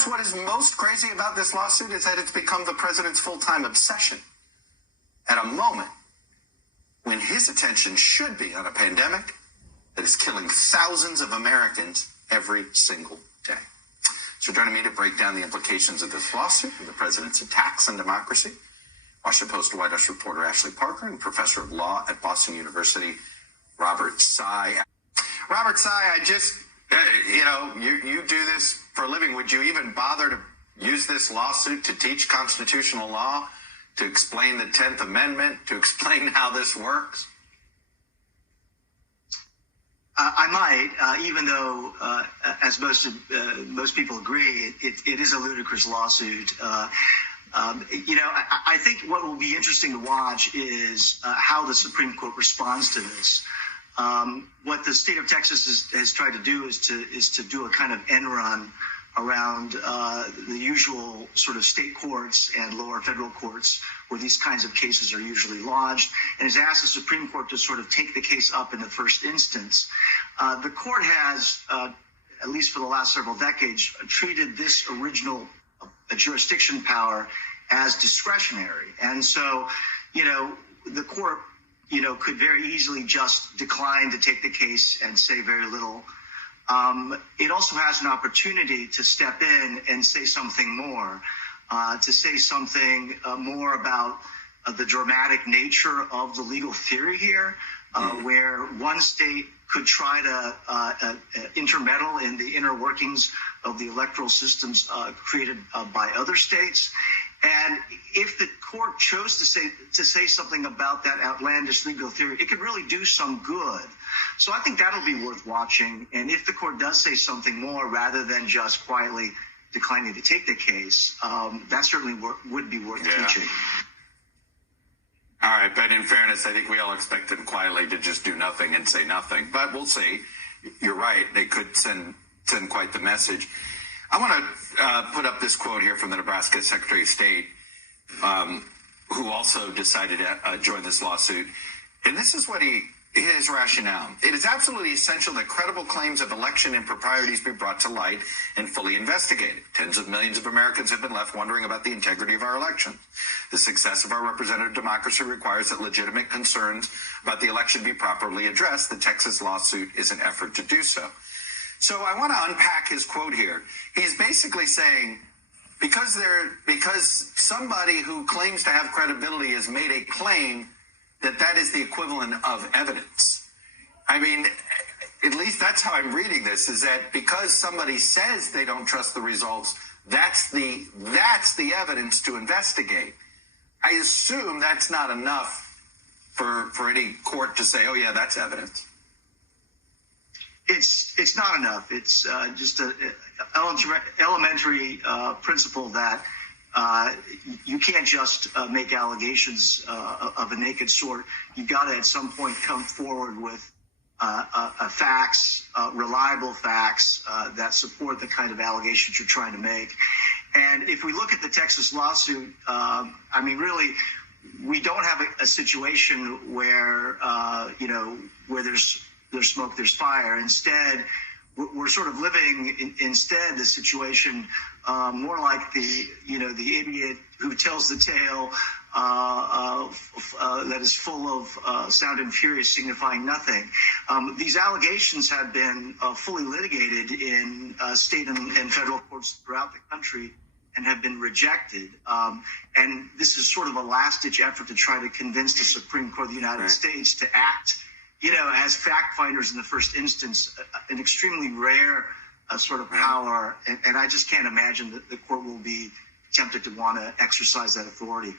perhaps what is most crazy about this lawsuit is that it's become the president's full-time obsession at a moment when his attention should be on a pandemic that is killing thousands of Americans every single day. So joining me to break down the implications of this lawsuit and the president's attacks on democracy, Washington Post White House reporter Ashley Parker and professor of law at Boston University, Robert Tsai. Robert Tsai, you do this for a living. Would you even bother to use this lawsuit to teach constitutional law, to explain the 10th Amendment, to explain how this works? I might, even though, as most people agree, it is a ludicrous lawsuit. I think what will be interesting to watch is how the Supreme Court responds to this. What the state of Texas has tried to do is to do a kind of end run around the usual sort of state courts and lower federal courts where these kinds of cases are usually lodged, and has asked the Supreme Court to sort of take the case up in the first instance. The court has, at least for the last several decades, treated this original jurisdiction power as discretionary. And so, the court, could very easily just decline to take the case and say very little. It also has an opportunity to step in and say something more, more about the dramatic nature of the legal theory here, where one state could try to intermeddle in the inner workings of the electoral systems created by other states. And if the court chose to say something about that outlandish legal theory, it could really do some good. So I think that'll be worth watching. And if the court does say something more rather than just quietly declining to take the case, that certainly would be worth teaching. All right, but in fairness, I think we all expect them quietly to just do nothing and say nothing. But we'll see. You're right. They could send quite the message. I want to put up this quote here from the Nebraska Secretary of State, who also decided to join this lawsuit. And this is what his rationale. It is absolutely essential that credible claims of election improprieties be brought to light and fully investigated. Tens of millions of Americans have been left wondering about the integrity of our elections. The success of our representative democracy requires that legitimate concerns about the election be properly addressed. The Texas lawsuit is an effort to do so. So I want to unpack his quote here. He's basically saying, because somebody who claims to have credibility has made a claim that is the equivalent of evidence. I mean, at least that's how I'm reading this, is that because somebody says they don't trust the results, that's the evidence to investigate. I assume that's not enough for any court to say, oh yeah, that's evidence. It's not enough. It's just an elementary principle that you can't just make allegations of a naked sort. You've got to at some point come forward with facts, reliable facts that support the kind of allegations you're trying to make. And if we look at the Texas lawsuit, really, we don't have a situation where where there's smoke, there's fire. Instead, we're sort of living the situation more like the idiot who tells the tale that is full of sound and fury signifying nothing. These allegations have been fully litigated in state and federal courts throughout the country and have been rejected. And this is sort of a last-ditch effort to try to convince the Supreme Court of the United States to act as fact finders in the first instance, an extremely rare sort of power. And I just can't imagine that the court will be tempted to want to exercise that authority.